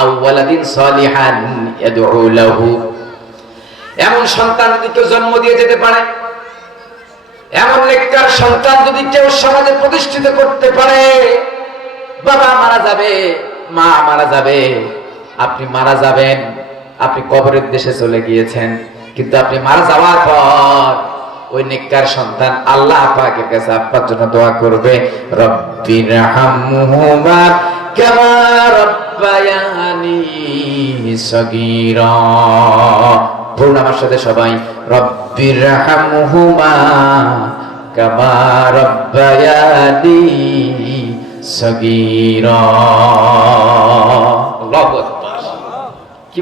আউওয়ালাদিন সালিহান ইয়াদউ লাহু। এমন সন্তান যদি কেউ জন্ম দিয়ে যেতে পারে, এমন নেককার সন্তান যদি কেউ সমাজে প্রতিষ্ঠিত করতে পারে, বাবা মারা যাবে, মা মারা যাবে, আপনি মারা যাবেন, আপনি কবরের দেশে চলে গিয়েছেন, কিন্তু আপনি মারা যাওয়ার পর ওই নেককার সন্তান আল্লাহ পাকের কাছে আপনার জন্য দোয়া করবে রব্বির হামহুমা কামা সগীরা। বলুন আমার সাথে সবাই। রব্বির রব্বায়ানি সগীরা। কি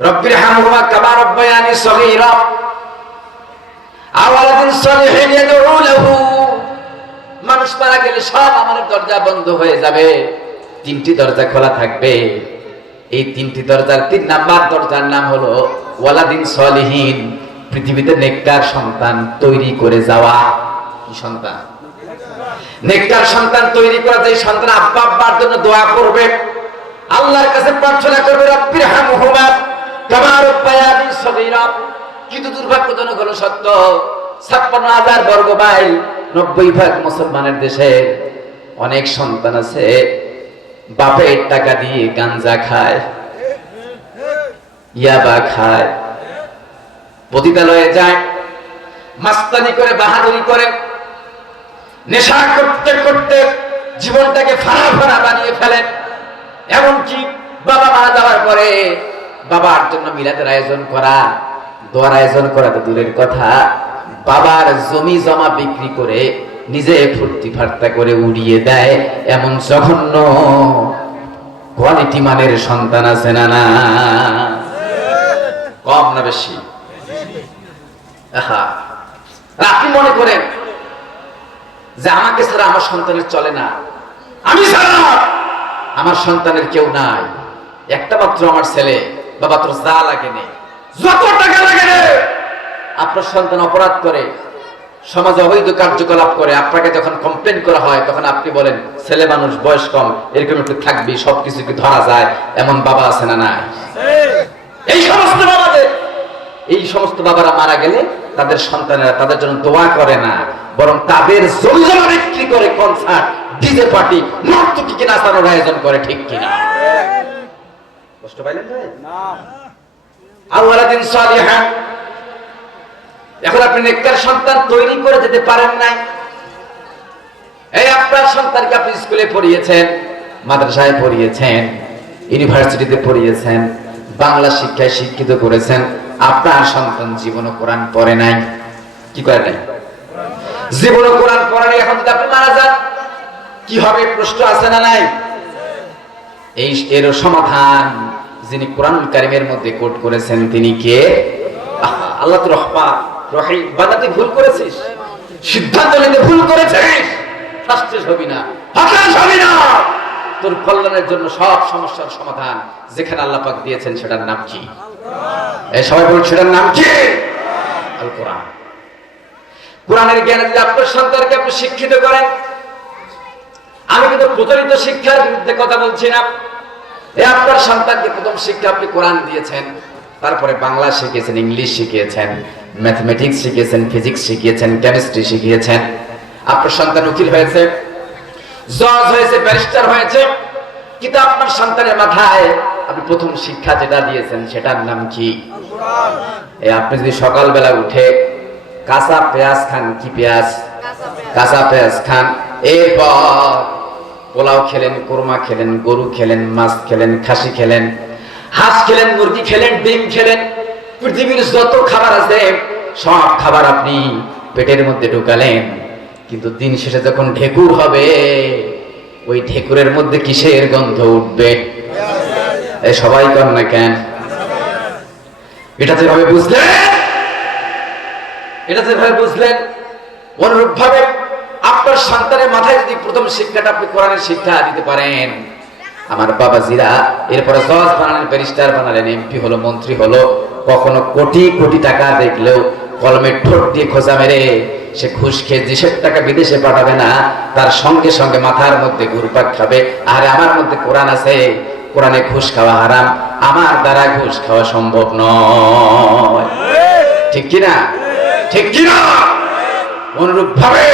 রব্বির রব্বায়ানি মানুষ মারা গেলে সব আমাদের দরজা বন্ধ হয়ে যাবে। তিনটি দরজা খোলা থাকবে। এই তিনটি দরজার তিন নাম্বার দরজার নাম হলো ওয়ালাদিন সলিহীন, পৃথিবীতে নেককার সন্তান তৈরি করে যাওয়া। কি সন্তান? নেককার সন্তান তৈরি করা যে সন্তান আব্বা আব্বার জন্য দোয়া করবে, আল্লাহর কাছে প্রার্থনা করবে রব্বির হামহুমা কামা রব্বায়ানি সগীরা। কিন্তু দুর্ভাগ্যজনক হলো সত্য, ছাপ্পান্ন হাজার বর্গ মাইল, নব্বই ভাগ মুসলমানের দেশে অনেক সন্তান আছে বাপের টাকা দিয়ে গাঞ্জা খায়, ইয়াবা খায়, পতিতালয়ে যায়, মাস্তানি করে, বাহাদুরি করে, নেশা করতে করতে জীবনটাকে ফাড়া ফাড়া বানিয়ে ফেলেন এমনকি বাবা মারা যাওয়ার পরে বাবার জন্য মিলাদের আয়োজন করা, দোয়ার আয়োজন করা তো দূরের কথা। বাবার জমি জমা বিক্রি করে নিজে ফুর্তি ফার্তা করে উড়িয়ে দেয় এমন জঘন্য কোয়ালিটি মানের সন্তান আছে না না? কম না বেশি? আপনি মনে করেন যে আমাকে ছাড়া আমার সন্তানের চলে না? আমি ছাড়া আমার সন্তানের কেউ নাই। একটা মাত্র আমার ছেলে, বাবা তোর যা লাগে যত টাকা লাগে আপনার সন্তান অপরাধ করে। সমাজে অবৈধ কার্যকলাপ করে আপনাকে যখন কমপ্লেন করা হয় তখন আপনি বলেন ছেলে মানুষ বয়স কম এরকম একটু থাকবি সবকিছু কি ধরা যায়? এমন বাবা আছে না নাই? এই সমস্ত বাবাদের এই সমস্ত বাবারা মারা গেলে তাদের সন্তানেরা তাদের জন্য দোয়া করে না বরং তাদের জমি জমা বিক্রি করে কনসার্ট ডিজে পার্টি নর্তকীকে নাচানোর আয়োজন করে ঠিক কিনা কষ্ট পাইলেন ভাই? আল্লাহদিন সালিহান এখন আপনি নেককার সন্তান তৈরি করে যেতে পারেন নাই। এই আপনার সন্তানকে আপনি স্কুলে পড়িয়েছেন, মাদ্রাসায় পড়িয়েছেন, ইউনিভার্সিটিতে পড়িয়েছেন, বাংলা শিক্ষায় শিক্ষিত করেছেন, আপনার সন্তান জীবন কোরআন পড়ে নাই। কি করে নাই? জীবন কোরআন পড়ে নাই, এখন যদি আপনি মারা যান, কি হবে? প্রশ্ন আছে না নাই? এই এর সমাধান যিনি কোরআন কারিমের মধ্যে কোট করেছেন, তিনি কে? আল্লাহ তো তোর কল্যাণের জন্য সব সমস্যার সমাধান যেখানে আল্লাহ দিয়েছেন সেটার নাম কি? সবাই সেটার নাম কি? কোরআন। কোরআনের জ্ঞানে যদি আপনার সন্তানকে আপনি শিক্ষিত করেন, আমি কিন্তু প্রচলিত শিক্ষার বিরুদ্ধে কথা বলছি না। এই আপনার সন্তানকে প্রথম শিক্ষা আপনি কোরআন দিয়েছেন, তারপরে বাংলা শিখিয়েছেন, ইংলিশ শিখিয়েছেন ম্যাথমেটিক্স শিখিয়েছেন, ফিজিক্স শিখিয়েছেন, কেমিস্ট্রি শিখিয়েছেন। আপনার সন্তান উকিল হয়েছে, জজ হয়েছে, ব্যারিস্টার হয়েছে, কিন্তু আপনার সন্তানের মাথায় আপনি প্রথম শিক্ষা যেটা দিয়েছেন, সেটার নাম কি? আপনি যদি সকালবেলা উঠে কাঁচা পেঁয়াজ খান, কি পেঁয়াজ? কাঁচা পেঁয়াজ খান। এরপর পোলাও খেলেন, কোরমা খেলেন, গরু খেলেন, মাছ খেলেন, খাসি খেলেন, হাঁস খেলেন, মুরগি খেলেন, ডিম খেলেন পৃথিবীর যত খাবার আছে, সব খাবার আপনি পেটের মধ্যে ঢুকালেন। কিন্তু দিন শেষে যখন ঢেকুর হবে, ওই ঢেকুরের মধ্যে কিসের গন্ধ উঠবে? সবাই কর না কেন? এটা যেভাবে বুঝলেন, এটা যেভাবে বুঝলেন অনুরূপ ভাবে আপনার সন্তানের মাথায় যদি প্রথম শিক্ষাটা আপনি কোরআনের শিক্ষা দিতে পারেন, আমার বাবা জিরা এরপরে জজ বানালেন, ব্যারিস্টার বানালেন, এমপি হলো, মন্ত্রী হলো কখনো কোটি কোটি টাকা দেখলেও কলমে ঠোঁট দিয়ে খোঁজা মেরে সে ঘুষ খেয়ে যেসব টাকা বিদেশে পাঠাবে না, তার সঙ্গে সঙ্গে মাথার মধ্যে ঘুরপাক খাবে। আর আমার মধ্যে কোরআন আছে, কোরআনে ঘুষ খাওয়া হারাম, আমার দ্বারা ঘুষ খাওয়া সম্ভব নয়। ঠিক কিনা? ঠিক কিনা? অনুরূপ ভাবে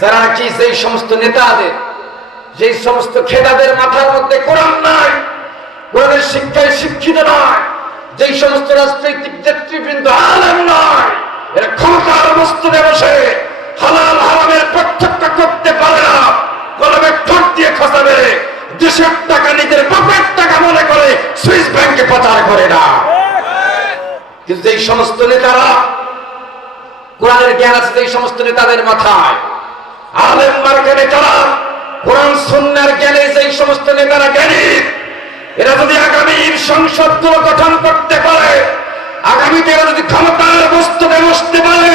যারা নাকি সেই সমস্ত নেতাদের, যেই সমস্ত খেদাদের মাথার মধ্যে কোরআন নাই, কোরআনের শিক্ষায় শিক্ষিত নয় যেই সমস্ত রাজনৈতিক নেতৃবৃন্দ বসে করতে দিয়ে খসা মেরে দেশের টাকা টাকা মনে করে, সুইস ব্যাংকে পাচার করে না। কিন্তু সমস্ত নেতারা, কোরআনের জ্ঞান আছে সমস্ত নেতাদের মাথায়, আলেম মার্কে নেতারা কোরআন সন্ন্যার জ্ঞানে যেই সমস্ত নেতারা জ্ঞানী এরা যদি আগামী সংসদগুলো গঠন করতে পারে, আগামীতে এরা যদি ক্ষমতার বস্তুতে বসতে পারে